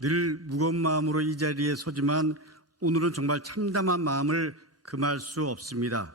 늘 무거운 마음으로 이 자리에 서지만 오늘은 정말 참담한 마음을 금할 수 없습니다.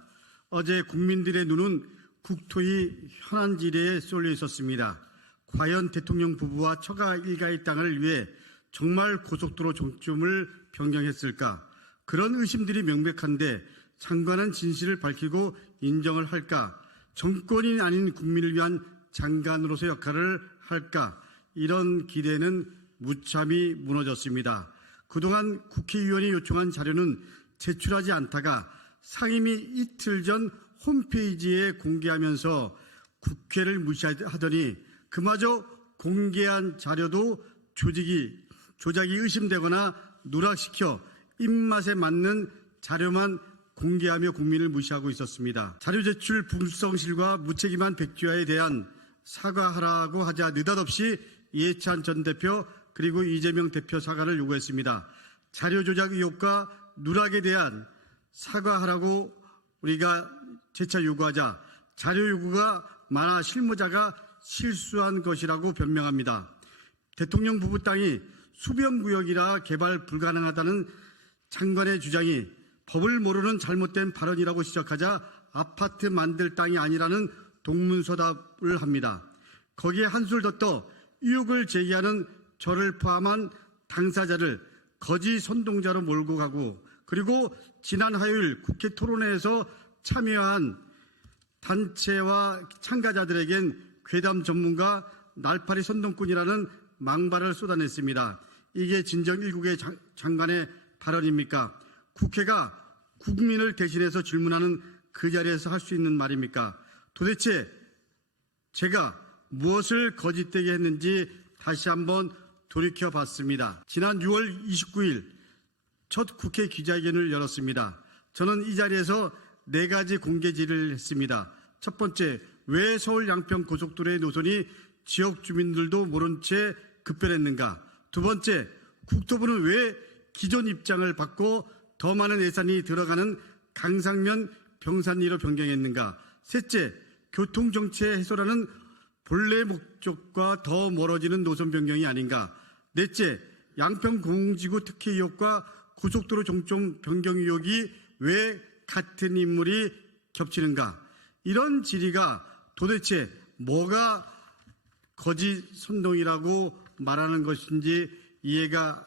어제 국민들의 눈은 국토의 현안지뢰에 쏠려 있었습니다. 과연 대통령 부부와 처가 일가의 땅을 위해 정말 고속도로 종점을 변경했을까? 그런 의심들이 명백한데 장관은 진실을 밝히고 인정을 할까? 정권이 아닌 국민을 위한 장관으로서 역할을 할까? 이런 기대는 무참히 무너졌습니다. 그동안 국회의원이 요청한 자료는 제출하지 않다가 상임위 이틀 전 홈페이지에 공개하면서 국회를 무시하더니 그마저 공개한 자료도 조작이 의심되거나 누락시켜 입맛에 맞는 자료만 공개하며 국민을 무시하고 있었습니다. 자료 제출 불성실과 무책임한 백지화에 대한 사과하라고 하자 느닷없이 이해찬 전 대표 그리고 이재명 대표 사과를 요구했습니다. 자료 조작 의혹과 누락에 대한 사과하라고 우리가 재차 요구하자 자료 요구가 많아 실무자가 실수한 것이라고 변명합니다. 대통령 부부 땅이 수변구역이라 개발 불가능하다는 장관의 주장이 법을 모르는 잘못된 발언이라고 지적하자 아파트 만들 땅이 아니라는 동문서답을 합니다. 거기에 한술 더 떠 의혹을 제기하는 저를 포함한 당사자를 거짓 선동자로 몰고 가고 그리고 지난 화요일 국회 토론회에서 참여한 단체와 참가자들에겐 괴담 전문가 날파리 선동꾼이라는 망발을 쏟아냈습니다. 이게 진정 일국의 장관의 발언입니까? 국회가 국민을 대신해서 질문하는 그 자리에서 할 수 있는 말입니까? 도대체 제가 무엇을 거짓되게 했는지 다시 한번 돌이켜봤습니다. 지난 6월 29일 첫 국회 기자회견을 열었습니다. 저는 이 자리에서 4가지 공개 질의를 했습니다. 첫 번째, 왜 서울 양평 고속도로의 노선이 지역 주민들도 모른 채 급변했는가? 두 번째, 국토부는 왜 기존 입장을 바꿔 더 많은 예산이 들어가는 강상면 병산리로 변경했는가? 셋째, 교통정체 해소라는 본래 목적과 더 멀어지는 노선 변경이 아닌가? 넷째, 양평 공공지구 특혜 의혹과 고속도로 종점 변경 의혹이 왜 같은 인물이 겹치는가? 이런 질의가 도대체 뭐가 거짓 선동이라고 말하는 것인지 이해가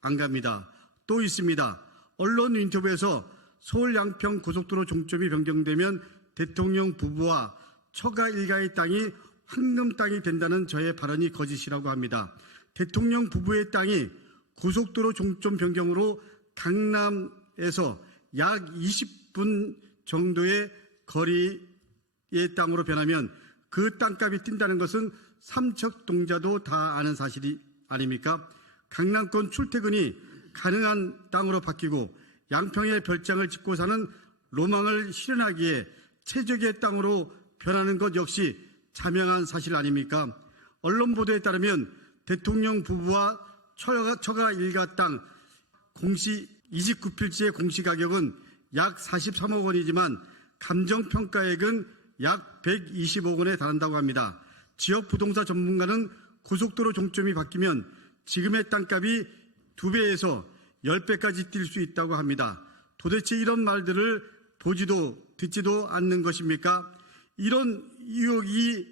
안 갑니다. 또 있습니다. 언론 인터뷰에서 서울 양평 고속도로 종점이 변경되면 대통령 부부와 처가 일가의 땅이 황금 땅이 된다는 저의 발언이 거짓이라고 합니다. 대통령 부부의 땅이 고속도로 종점 변경으로 강남에서 약 20분 정도의 거리의 땅으로 변하면 그 땅값이 뛴다는 것은 삼척동자도 다 아는 사실이 아닙니까? 강남권 출퇴근이 가능한 땅으로 바뀌고 양평에 별장을 짓고 사는 로망을 실현하기에 최적의 땅으로 변하는 것 역시 자명한 사실 아닙니까? 언론 보도에 따르면 대통령 부부와 처가 일가 땅 공시 29필지의 공시가격은 약 43억 원이지만 감정평가액은 약 120억 원에 달한다고 합니다. 지역 부동산 전문가는 고속도로 종점이 바뀌면 지금의 땅값이 2배에서 10배까지 뛸 수 있다고 합니다. 도대체 이런 말들을 보지도 듣지도 않는 것입니까? 이런 의혹이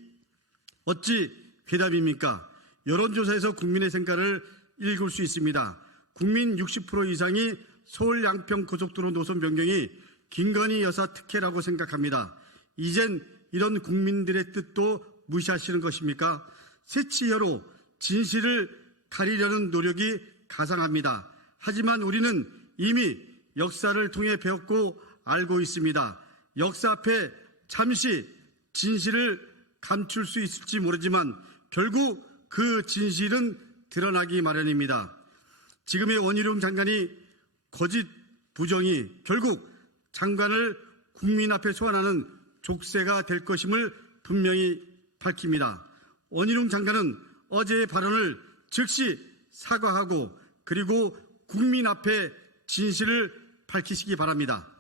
어찌 괴담입니까? 여론조사에서 국민의 생각을 읽을 수 있습니다. 국민 60% 이상이 서울 양평 고속도로 노선 변경이 김건희 여사 특혜라고 생각합니다. 이젠 이런 국민들의 뜻도 무시하시는 것입니까? 새치혀로 진실을 가리려는 노력이 가상합니다. 하지만 우리는 이미 역사를 통해 배웠고 알고 있습니다. 역사 앞에 잠시 진실을 감출 수 있을지 모르지만 결국 그 진실은 드러나기 마련입니다. 지금의 원희룡 장관이 거짓 부정이 결국 장관을 국민 앞에 소환하는 족쇄가 될 것임을 분명히 밝힙니다. 원희룡 장관은 어제의 발언을 즉시 사과하고 그리고 국민 앞에 진실을 밝히시기 바랍니다.